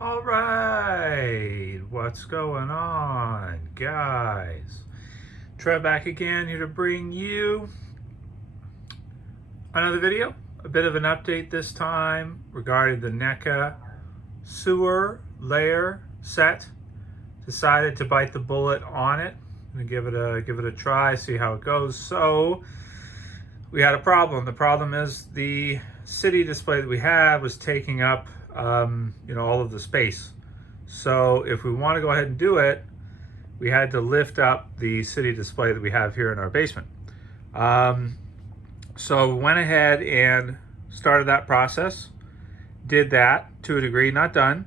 All right, what's going on, guys? Trev back again, here to bring you another video. A bit of an update this time regarding the Neca sewer layer set. Decided to bite the bullet on it and give it a try, see how it goes. So we had a problem. The problem is the city display that we had was taking up all of the space. So if we want to go ahead and do it, we had to lift up the city display that we have here in our basement. So we went ahead and started that process, did that to a degree, not done,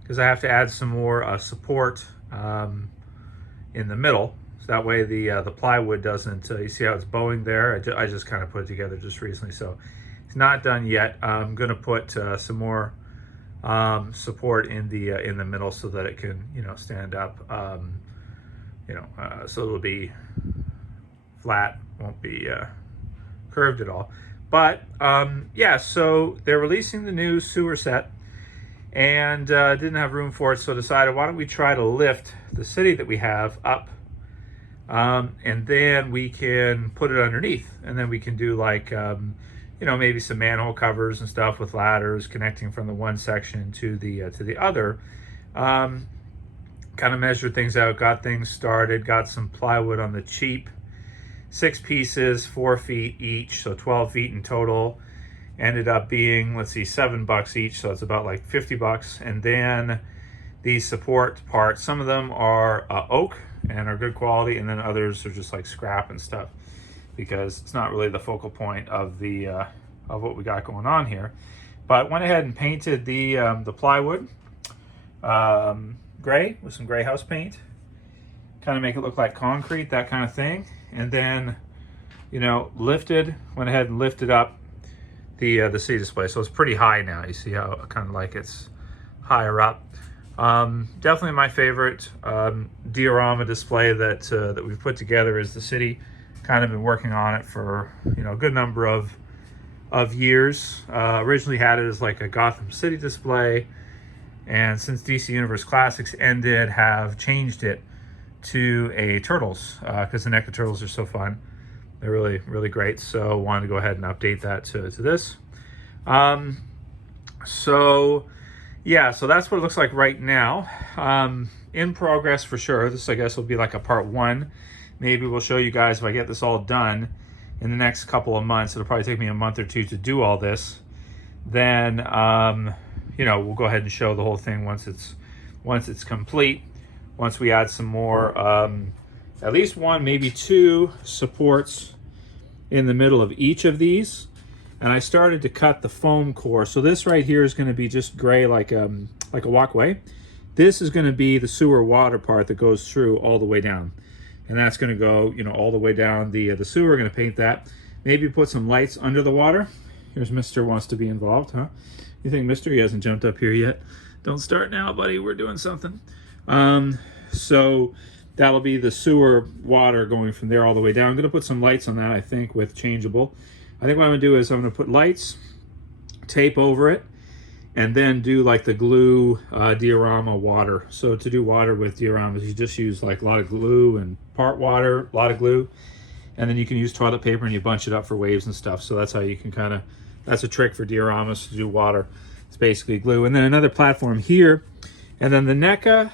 because I have to add some more support in the middle. So that way the plywood doesn't, you see how it's bowing there? I just kind of put it together just recently. So it's not done yet. I'm gonna put some more support in the middle so that it can stand up, so it'll be flat, won't be curved at all. But yeah, so they're releasing the new sewer set and didn't have room for it, so decided why don't we try to lift the city that we have up, and then we can put it underneath, and then we can do like maybe some manhole covers and stuff with ladders connecting from the one section to the other. Kind of measured things out, got things started, got some plywood on the cheap, 6 pieces, 4 feet each, so 12 feet in total. Ended up being, let's see, $7 each, so it's about like $50. And then these support parts, some of them are oak and are good quality, and then others are just like scrap and stuff, because it's not really the focal point of the of what we got going on here. But went ahead and painted the plywood gray with some gray house paint, kind of make it look like concrete, that kind of thing. And then went ahead and lifted up the city display, so it's pretty high now. You see how kind of like it's higher up. Definitely my favorite diorama display that we've put together is the city. Kind of been working on it for a good number of years. Originally had it as like a Gotham City display, and since DC Universe Classics ended, have changed it to a Turtles, because the Neca Turtles are so fun. They're really, really great. So wanted to go ahead and update that to this. So yeah, so that's what it looks like right now. In progress for sure. This, I guess, will be like a part 1. Maybe we'll show you guys if I get this all done in the next couple of months. It'll probably take me a month or 2 to do all this. Then, we'll go ahead and show the whole thing once it's complete. Once we add some more, at least 1, maybe 2 supports in the middle of each of these. And I started to cut the foam core. So this right here is going to be just gray, like a walkway. This is going to be the sewer water part that goes through all the way down. And that's going to go, all the way down the sewer. We're going to paint that. Maybe put some lights under the water. Here's Mr. wants to be involved, huh? You think Mr. He hasn't jumped up here yet? Don't start now, buddy. We're doing something. So that'll be the sewer water going from there all the way down. I'm going to put some lights on that, I think, with changeable. I think what I'm going to do is I'm going to put lights, tape over it, and then do like the glue diorama water. So to do water with dioramas, you just use like a lot of glue and part water, a lot of glue, and then you can use toilet paper and you bunch it up for waves and stuff. So that's how you can kind of, that's a trick for dioramas to do water. It's basically glue. And then another platform here, and then the Neca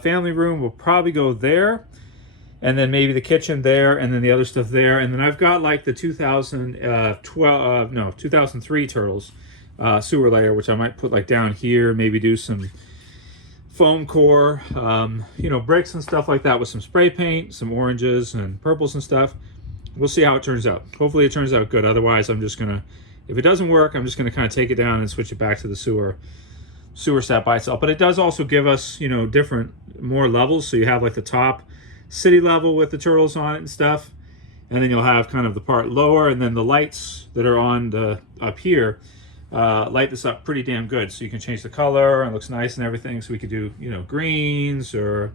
family room will probably go there, and then maybe the kitchen there, and then the other stuff there. And then I've got like the 2003 Turtles sewer layer, which I might put like down here, maybe do some foam core, bricks and stuff like that with some spray paint, some oranges and purples and stuff. We'll see how it turns out. Hopefully it turns out good. Otherwise, I'm just gonna, if it doesn't work, I'm just gonna kind of take it down and switch it back to the sewer set by itself. But it does also give us, more levels. So you have like the top city level with the turtles on it and stuff, and then you'll have kind of the part lower, and then the lights that are on the up here light this up pretty damn good. So you can change the color and it looks nice and everything. So we could do greens or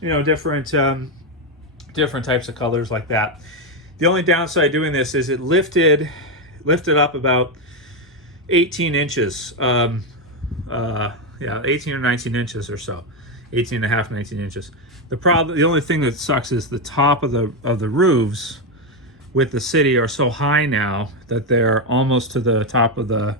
different types of colors like that. The only downside doing this is it lifted up about 18 inches Yeah, 18 or 19 inches or so. 18 and a half, 19 inches. The only thing that sucks is the top of the roofs with the city are so high now that they're almost to the top of the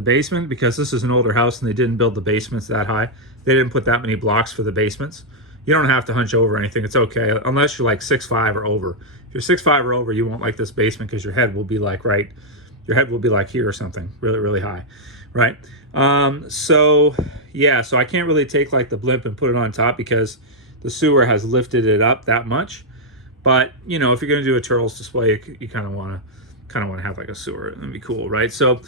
basement, because this is an older house and they didn't build the basements that high. They didn't put that many blocks for the basements. You don't have to hunch over or anything. It's okay, unless you're like 6'5" or over. If you're 6'5" or over, you won't like this basement because your head will be like your head will be like here or something, really, really high, right? So yeah, so I can't really take like the blimp and put it on top because the sewer has lifted it up that much. But you know, if you're gonna do a turtles display, you kind of want to have like a sewer. That'd be cool, right? So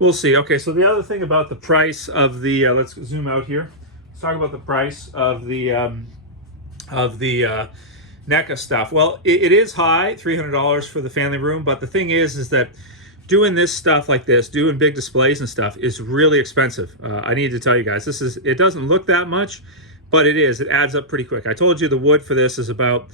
we'll see. Okay, so the other thing about the price of the let's zoom out here. Let's talk about the price of the Neca stuff. Well, it is high, $300 for the family room, but the thing is that doing this stuff like this, doing big displays and stuff, is really expensive. I need to tell you guys, it doesn't look that much, but it is. It adds up pretty quick. I told you the wood for this is about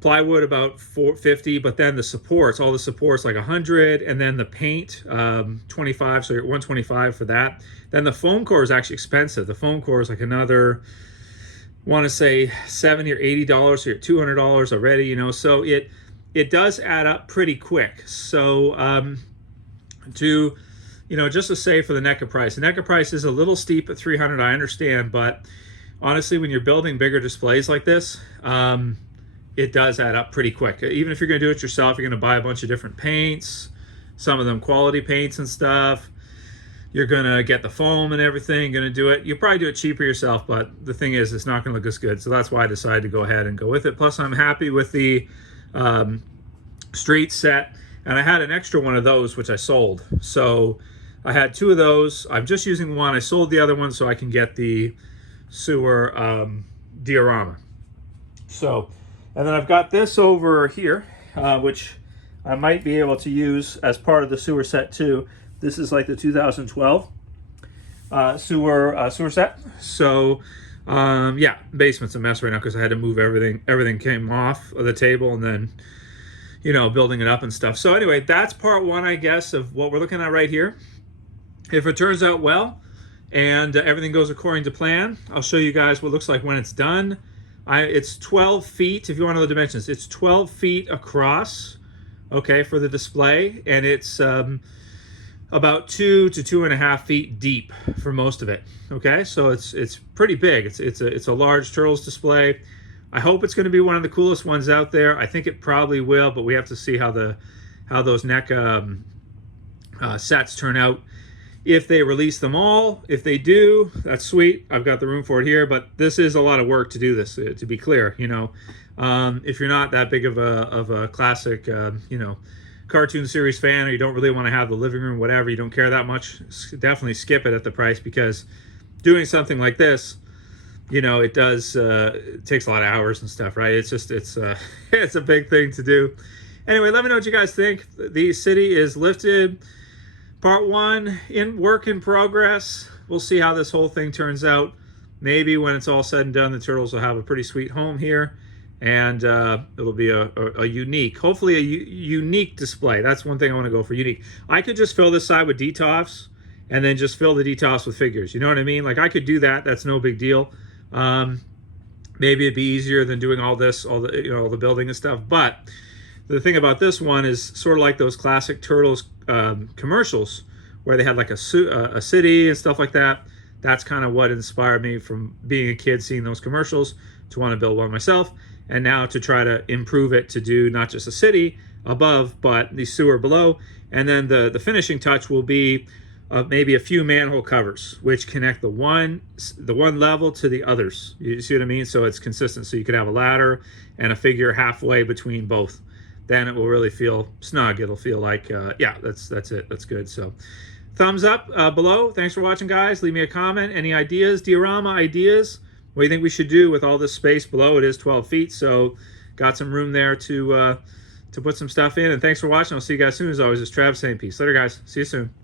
plywood about $450, but then the supports, all the supports like $100, and then the paint $25, so you're at $125 for that. Then the foam core is actually expensive. The foam core is like another, want to say $70 or $80, so you're at $200 already, you know. So it does add up pretty quick. So just to say for the Neca price, the Neca price is a little steep at $300, I understand, but honestly, when you're building bigger displays like this, it does add up pretty quick. Even if you're going to do it yourself, you're going to buy a bunch of different paints, some of them quality paints and stuff. You're going to get the foam and everything, going to do it. You'll probably do it cheaper yourself, but the thing is, it's not going to look as good. So that's why I decided to go ahead and go with it. Plus, I'm happy with the street set, and I had an extra one of those, which I sold. So I had two of those. I'm just using one. I sold the other one so I can get the sewer diorama. So, and then I've got this over here, which I might be able to use as part of the sewer set too. This is like the 2012 sewer set. So yeah, basement's a mess right now because I had to move everything. Everything came off of the table, and then, you know, building it up and stuff. So anyway, that's part one, I guess, of what we're looking at right here. If it turns out well and everything goes according to plan, I'll show you guys what it looks like when it's done. It's 12 feet, if you want to know the dimensions. It's 12 feet across, okay, for the display, and it's about 2 to 2.5 feet deep for most of it. Okay, so it's pretty big. It's a large turtles display. I hope it's going to be one of the coolest ones out there. I think it probably will, but we have to see how those Neca sets turn out. If they release them all, if they do, that's sweet. I've got the room for it here, but this is a lot of work to do this, to be clear. You know, if you're not that big of a classic, you know, cartoon series fan, or you don't really want to have the living room, whatever, you don't care that much, definitely skip it at the price, because doing something like this, you know, it does, it takes a lot of hours and stuff, right? It's just, it's a big thing to do. Anyway, let me know what you guys think. The city is lifted. Part one, work in progress. We'll see how this whole thing turns out. Maybe when it's all said and done, the turtles will have a pretty sweet home here, and it'll be a unique, hopefully a unique display. That's one thing I want to go for, unique. I could just fill this side with detofs and then just fill the detofs with figures. You know what I mean? Like, I could do that. That's no big deal. Maybe it'd be easier than doing all this, all the building and stuff. But the thing about this one is sort of like those classic Turtles commercials where they had like a city and stuff like that. That's kind of what inspired me from being a kid, seeing those commercials, to want to build one myself, and now to try to improve it to do not just a city above, but the sewer below. And then the finishing touch will be maybe a few manhole covers, which connect the one level to the others. You see what I mean? So it's consistent. So you could have a ladder and a figure halfway between both. Then it will really feel snug. It'll feel like, yeah, that's it. That's good. So thumbs up below. Thanks for watching, guys. Leave me a comment. Any ideas, diorama ideas? What do you think we should do with all this space below? It is 12 feet, so got some room there to put some stuff in. And thanks for watching. I'll see you guys soon. As always, it's Trev saying peace. Later, guys. See you soon.